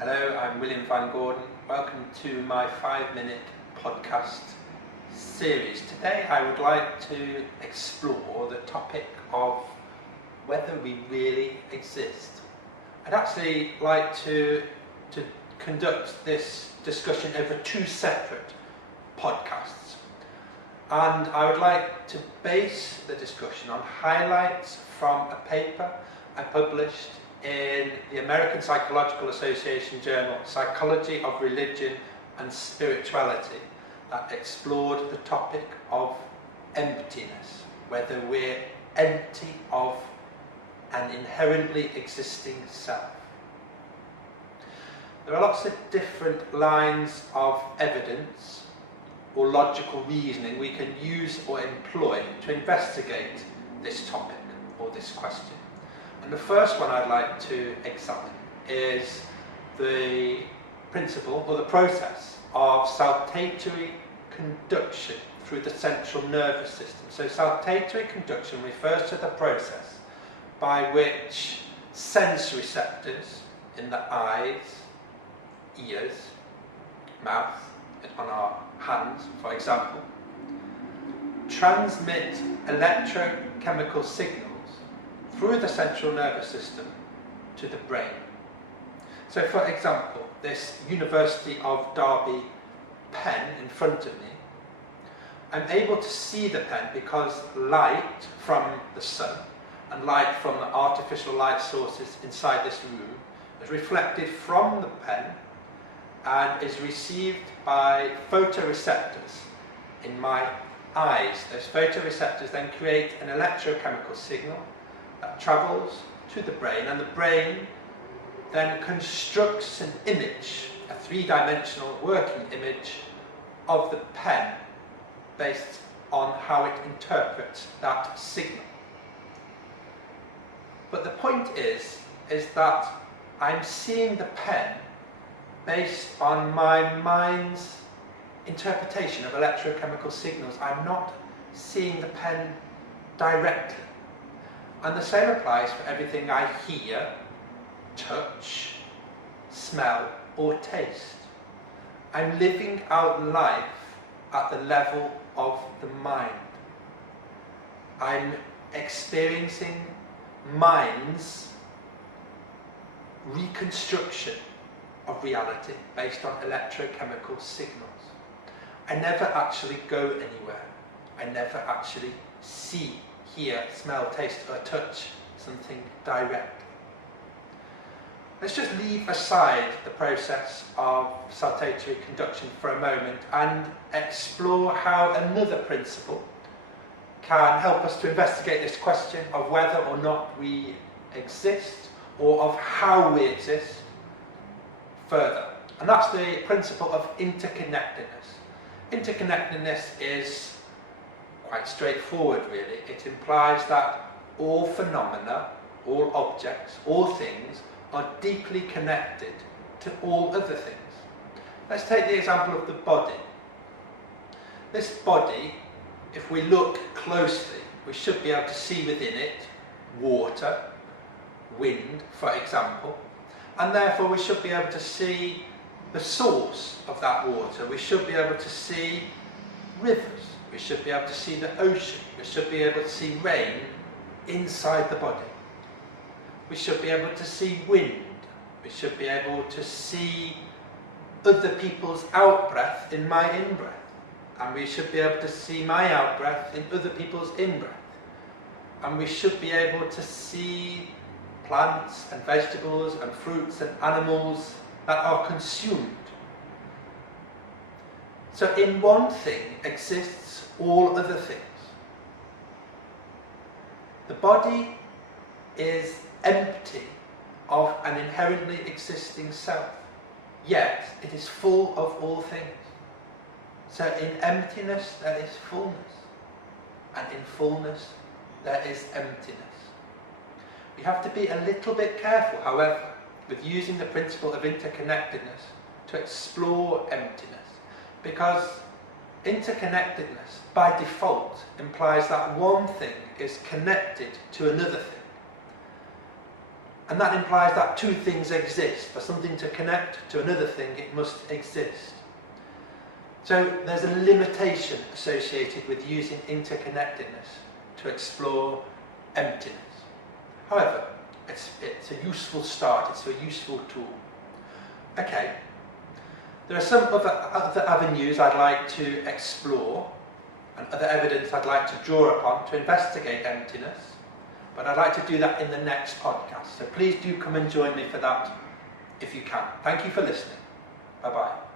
Hello, I'm William Van Gordon. Welcome to my 5-minute podcast series. Today I would like to explore the topic of whether we really exist. I'd actually like to conduct this discussion over 2 separate podcasts. And I would like to base the discussion on highlights from a paper I published in the American Psychological Association journal, Psychology of Religion and Spirituality, that explored the topic of emptiness, whether we're empty of an inherently existing self. There are lots of different lines of evidence or logical reasoning we can use or employ to investigate this topic or this question. And the first one I'd like to examine is the principle or the process of saltatory conduction through the central nervous system. So saltatory conduction refers to the process by which sense receptors in the eyes, ears, mouth, and on our hands, for example, transmit electrochemical signals through the central nervous system to the brain. So for example, this University of Derby pen in front of me, I'm able to see the pen because light from the sun and light from the artificial light sources inside this room is reflected from the pen and is received by photoreceptors in my eyes. Those photoreceptors then create an electrochemical signal that travels to the brain, and the brain then constructs an image, a 3-dimensional working image of the pen based on how it interprets that signal. But the point is that I'm seeing the pen based on my mind's interpretation of electrochemical signals. I'm not seeing the pen directly. And the same applies for everything I hear, touch, smell, or taste. I'm living out life at the level of the mind. I'm experiencing mind's reconstruction of reality based on electrochemical signals. I never actually go anywhere. I never actually see, hear, smell, taste, or touch something directly. Let's just leave aside the process of saltatory conduction for a moment and explore how another principle can help us to investigate this question of whether or not we exist or of how we exist further. And that's the principle of interconnectedness. Interconnectedness is quite straightforward, really. It implies that all phenomena, all objects, all things are deeply connected to all other things. Let's take the example of the body. This body, if we look closely, we should be able to see within it water, wind, for example, and therefore we should be able to see the source of that water. We should be able to see rivers. We should be able to see the ocean. We should be able to see rain inside the body. We should be able to see wind. We should be able to see other people's out-breath in my in-breath. And we should be able to see my out-breath in other people's in-breath. And we should be able to see plants and vegetables and fruits and animals that are consumed. So in one thing exists all other things. The body is empty of an inherently existing self, yet it is full of all things. So in emptiness there is fullness, and in fullness there is emptiness. We have to be a little bit careful, however, with using the principle of interconnectedness to explore emptiness, because interconnectedness by default implies that one thing is connected to another thing. And that implies that two things exist. For something to connect to another thing, it must exist. So there's a limitation associated with using interconnectedness to explore emptiness. However, it's a useful start, it's a useful tool. Okay, there are some other avenues I'd like to explore and other evidence I'd like to draw upon to investigate emptiness, but I'd like to do that in the next podcast. So please do come and join me for that if you can. Thank you for listening. Bye-bye.